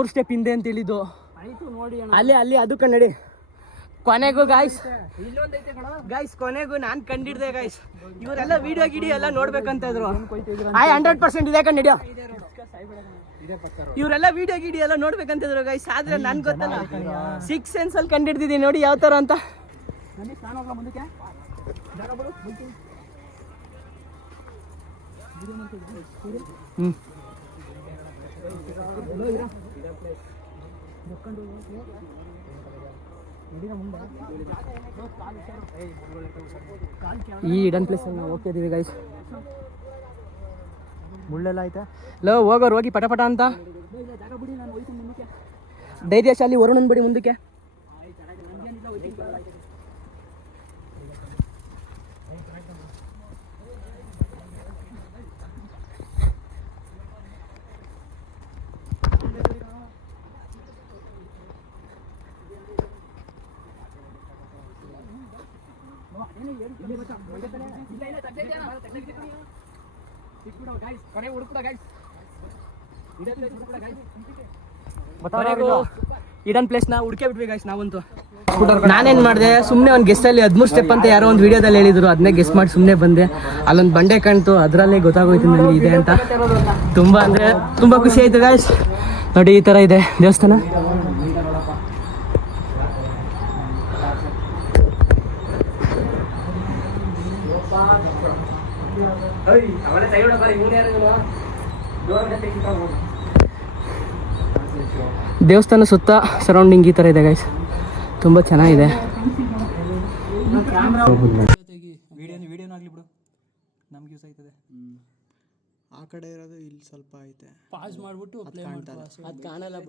4 step ಹಿಂದೆ ಅಂತ ಹೇಳಿದ್ದು ಅಲ್ಲಿ ಅಲ್ಲಿ ಅದು ಕನ್ನಡಿ ಕೊನೆಗೂ ಗಾಯ್ಸ್ ಕೊನೆಗೂ ನಾನು ಕಂಡಿಡ್ದೆ ಗಾಯ್ಸ್. ಇವರೆಲ್ಲ ವಿಡಿಯೋ ಗಿಡಿ ಎಲ್ಲ ನೋಡ್ಬೇಕಂತ ಇದ್ರು. 100% ಇದೆ ಕನ್ನಡಿಯೋ. ಇವರೆಲ್ಲ ವಿಡಿಯೋ ಗಿಡಿ ಎಲ್ಲ ನೋಡ್ಬೇಕಂತಿದ್ರು ಗೈಸ್. ಆದ್ರೆ ನನ್ಗೆ ಗೊತ್ತಲ್ಲ 6 ಸೆನ್ಸ್ ಅಲ್ಲಿ ಕಂಡಿಡ್ದಿದ್ದೀನಿ ನೋಡಿ ಯಾವ ತರ ಅಂತ. ಈ ಹಿಡನ್ ಪ್ಲೇಸ್ ಅಲ್ಲಿ ನಾವು ಹೋಗ್ತಿದೀವಿ ಗೈಸ್. ಮುಳ್ಳೆಲ್ಲ ಆಯ್ತಾ ಲೋ ಹೋಗೋರು ಹೋಗಿ ಪಟ ಅಂತ ಧೈರ್ಯಶಾಲಿ ವರುಣನ್ ಬಿಡಿ ಮುಂದಕ್ಕೆ. ಇಡನ್ ಪ್ಲೇಸ್ ನ ಹುಡ್ಕೆ ಬಿಟ್ವಿ ಗೈಸ್ ನಾವಂತೂ. ನಾನೇನ್ ಮಾಡಿದೆ ಸುಮ್ನೆ ಒಂದು ಗೆಸ್ಟ್ ಅಲ್ಲಿ 13 ಸ್ಟೆಪ್ ಅಂತ ಯಾರೋ ಒಂದು ವಿಡಿಯೋದಲ್ಲಿ ಹೇಳಿದ್ರು. ಅದನ್ನೇ ಗೆಸ್ಟ್ ಮಾಡಿ ಸುಮ್ನೆ ಬಂದೆ. ಅಲ್ಲೊಂದು ಬಂಡೆ ಕಾಣ್ತು, ಅದ್ರಲ್ಲೇ ಗೊತ್ತಾಗೋಯ್ತು ನನಗೆ ಇದೆ ಅಂತ. ತುಂಬಾ ಅಂದ್ರೆ ತುಂಬಾ ಖುಷಿ ಆಯ್ತು ಗೈಸ್. ನೋಡಿ ಈ ತರ ಇದೆ ದೇವಸ್ಥಾನ. ದೇವಸ್ಥಾನ ಸುತ್ತ ಸರೌಂಡಿಂಗ್ ಈ ತರ ಇದೆ ಗೈಸ್. ತುಂಬಾ ಚೆನ್ನಾಗಿದೆ. ಆ ಕಡೆ ಇರೋದು ಇಲ್ಲಿ ಸ್ವಲ್ಪ ಐತೆ. ಪಾಸ್ ಮಾಡ್ಬಿಟ್ಟು ಪ್ಲೇ ಮಾಡ್ತಾರೆ. ಅದು ಕಾಣಲ್ಲ.